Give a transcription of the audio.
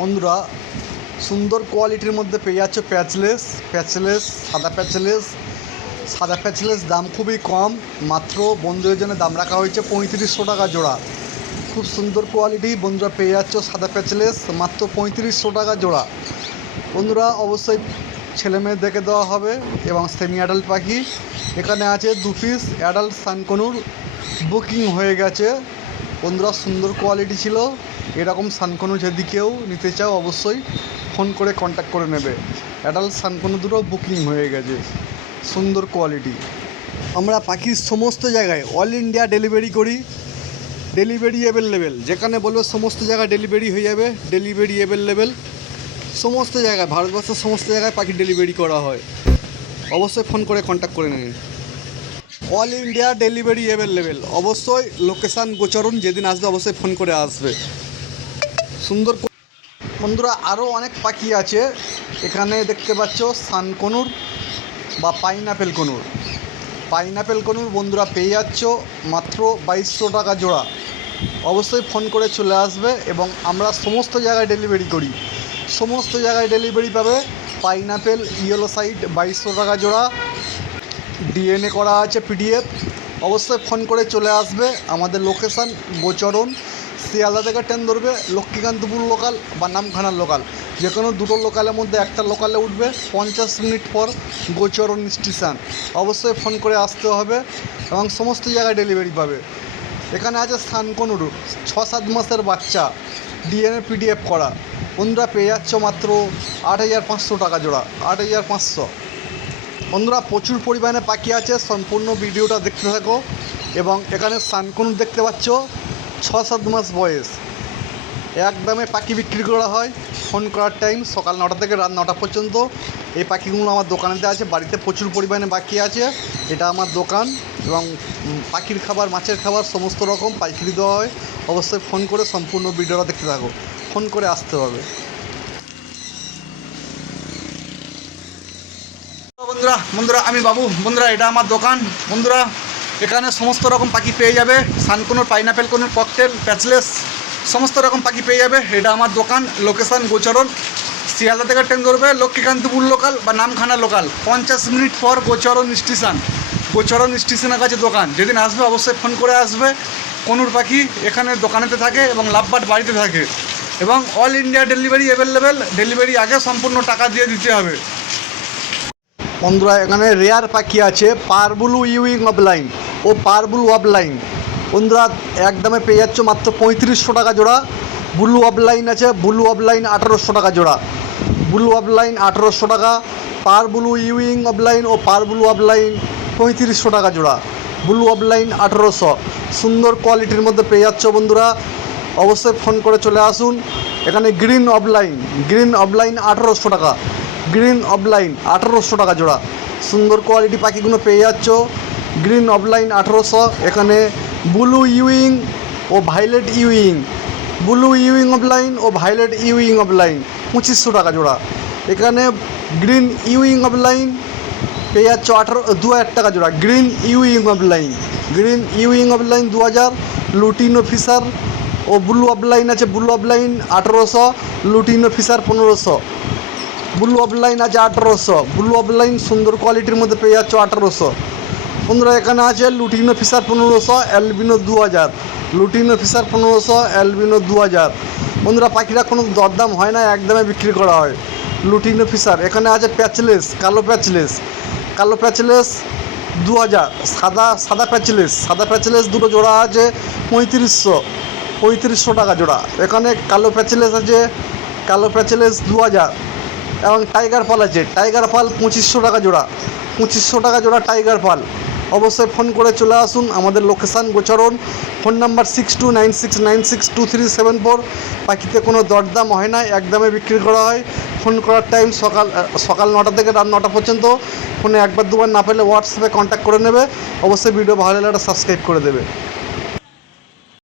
বন্ধুরা, সুন্দর কোয়ালিটির মধ্যে পেয়ে যাচ্ছে প্যাচলেস প্যাচলেস, সাদা প্যাচলেস। সাদা প্যাচলেস দাম খুবই কম, মাত্র বন্ধুদের জন্য দাম রাখা হয়েছে পঁয়ত্রিশশো টাকা জোড়া। খুব সুন্দর কোয়ালিটি বন্ধুরা পেয়ে যাচ্ছ সাদা প্যাচলেস, মাত্র পঁয়ত্রিশশো টাকা জোড়া। বন্ধুরা, অবশ্যই ছেলে মেয়ে দেখে দেওয়া হবে এবং সেমি অ্যাডাল্ট পাখি। এখানে আছে দু পিস অ্যাডাল্ট সানকনুর। বুকিং হয়ে গেছে। বন্ধুরা, সুন্দর কোয়ালিটি ছিল। এরকম সানকনু যদি কেউ নিতে চাও, অবশ্যই ফোন করে কন্ট্যাক্ট করে নেবে। অ্যাডাল্ট সানকনু দুটো বুকিং হয়ে গেছে। সুন্দর কোয়ালিটি আমরা পাখির সমস্ত জায়গায় অল ইন্ডিয়া ডেলিভারি করি। ডেলিভারি অ্যাভেলেবেল যেখানে বলবে সমস্ত জায়গায় ডেলিভারি হয়ে যাবে। ডেলিভারি অ্যাভেলেবেল সমস্ত জায়গায়, ভারতবর্ষের সমস্ত জায়গায় পাখি ডেলিভারি করা হয়। অবশ্যই ফোন করে কন্ট্যাক্ট করে নিন। অল ইন্ডিয়া ডেলিভারি অ্যাভেলেবেল অবশ্যই লোকেশান গোচরণ যেদিন আসবে অবশ্যই ফোন করে আসবে। সুন্দর বন্ধুরা আরও অনেক পাখি আছে। এখানে দেখতে পাচ্ছ সানকনুর বা পাইনাপেল কনুর। পাইনাপেল কনুর বন্ধুরা পেয়ে যাচ্ছ মাত্র বাইশশো টাকা জোড়া। অবশ্যই ফোন করে চলে আসবে এবং আমরা সমস্ত জায়গায় ডেলিভারি করি। সমস্ত জায়গায় ডেলিভারি পাবে পাইনাপেল ইয়েলো সাইড বাইশশো টাকা জোড়া। ডিএনএ করা আছে পিডিএফ অবশ্যই ফোন করে চলে আসবে। আমাদের লোকেশান গোচরণ শিয়ালদা থেকে ট্রেন ধরবে, লক্ষ্মীকান্তপুর লোকাল বা নামখানার লোকাল যে কোনো দুটো লোকালের মধ্যে একটা লোকালে উঠবে, পঞ্চাশ মিনিট পর গোচরণ স্টেশন অবশ্যই ফোন করে আসতে হবে এবং সমস্ত জায়গায় ডেলিভারি পাবে। এখানে আছে স্থানকনুর ছ সাত মাসের বাচ্চা ডিএনএ পিডিএফ করা। বন্ধুরা পেয়ে যাচ্ছ মাত্র আট হাজার পাঁচশো টাকা জোড়া, আট হাজার পাঁচশো। বন্ধুরা, প্রচুর পরিমাণে পাখি আছে। সম্পূর্ণ ভিডিওটা দেখতে থাকো এবং এখানে সানকুন দেখতে পাচ্ছ ছ সাত মাস বয়স। এক দামে পাখি বিক্রি করা হয় ফোন করার টাইম সকাল নটা থেকে রাত নটা পর্যন্ত। এই পাখিগুলো আমার দোকানেতে আছে, বাড়িতে প্রচুর পরিমাণে পাখি আছে। এটা আমার দোকান এবং পাখির খাবার, মাছের খাবার সমস্ত রকম পাইকারি দেওয়া হয়। অবশ্যই ফোন করে সম্পূর্ণ ভিডিওটা দেখতে থাকো। ফোন করে আসতে হবে। বন্ধুরা বন্ধুরা, আমি বাবু, বন্ধুরা, এটা আমার দোকান। বন্ধুরা, এখানে সমস্ত রকম পাখি পেয়ে যাবে। Sun conure, pineapple conure, cockatiel, patchless, সমস্ত রকম পাখি পেয়ে যাবে। এটা আমার দোকান, লোকেশান গোচরণ। শিয়ালদা থেকে ট্রেন ধরবে, লক্ষ্মীকান্তপুর লোকাল বা নামখানা লোকাল পঞ্চাশ মিনিট পর গোচরণ স্টেশন। গোচরণ স্টেশনের কাছে দোকান। যেদিন আসবে, অবশ্যই ফোন করে আসবে। কোনুর পাখি এখানে দোকানেতে থাকে এবং লাভবাট বাড়িতে থাকে। এবং all India delivery available delivery আগে সম্পূর্ণ টাকা দিয়ে দিতে হবে। বন্ধুরা, এখানে রেয়ার পাখি আছে পারবুলু ইউইং অফ লাইন ও পারবুলু অফ লাইন বন্ধুরা একদমে পেয়ে যাচ্ছ মাত্র পঁয়ত্রিশশো টাকা জোড়া। ব্লু অফ লাইন আছে ব্লু অফ লাইন আঠারোশো টাকা জোড়া। ব্লু অফ লাইন আঠারোশো টাকা পার ব্লু ইউইং অফ লাইন ও পার ব্লু অফ লাইন পঁয়ত্রিশশো টাকা জোড়া। ব্লু অফ লাইন আঠারোশো। সুন্দর কোয়ালিটির মধ্যে পেয়ে যাচ্ছ বন্ধুরা। অবশ্যই ফোন করে চলে আসুন। এখানে green opaline green opaline আঠারোশো টাকা। গ্রিন অফলাইন আঠারোশো টাকা জোড়া। সুন্দর কোয়ালিটি পাখিগুলো পেয়ে যাচ্ছ। গ্রিন অফলাইন আঠারোশো। এখানে ব্লু ইউইং ও violet euwing blue euwing opaline ও ভাইলেট ইউইং অফলাইন পঁচিশশো টাকা জোড়া। এখানে গ্রিন ইউইং অফলাইন পেয়ে যাচ্ছ আঠারো, দু হাজার টাকা জোড়া। Green euwing opaline green euwing opaline দু হাজার। লুটিনো ফিসার ও ব্লু অফলাইন আছে ব্লু অফলাইন আঠারোশো লুটিনো ফিসার পনেরোশো। ব্লু অফলাইন আছে আঠারোশো। ব্লু অফলাইন সুন্দর কোয়ালিটির মধ্যে পেয়ে যাচ্ছ আঠারোশো। বন্ধুরা, এখানে আছে লুটিনো ফিসার পনেরোশো অ্যালবিনো দু হাজার লুটিনো ফিসার পনেরোশো অ্যালবিনো দু হাজার বন্ধুরা, পাখিরা কোনো দরদাম হয় না একদমে বিক্রি করা হয়। লুটিনো ফিসার এখানে আছে প্যাচলেস কালো প্যাচলেস কালো প্যাচলেস দু হাজার সাদা সাদা প্যাচলেস সাদা প্যাচলেস দুটো জোড়া আছে, পঁয়ত্রিশশো। পঁয়ত্রিশশো টাকা জোড়া। এখানে কালো প্যাচলেস আছে, কালো প্যাচলেস দু হাজার এবং টাইগার পাল আছে। টাইগার পাল পঁচিশশো টাকা জোড়া। পঁচিশশো টাকা জোড়া টাইগার পাল। অবশ্যই ফোন করে চলে আসুন, আমাদের location Gocharan. Phone number six two nine six nine six two three seven four. পাখিতে কোনো দরদাম হয় না একদমে বিক্রি করা হয়। ফোন করার টাইম সকাল সকাল নটা থেকে রাত নটা পর্যন্ত। ফোনে একবার দুবার না পেলে হোয়াটসঅ্যাপে কন্ট্যাক্ট করে নেবে। অবশ্যই ভিডিও ভালো লাগলে সাবস্ক্রাইব করে দেবে।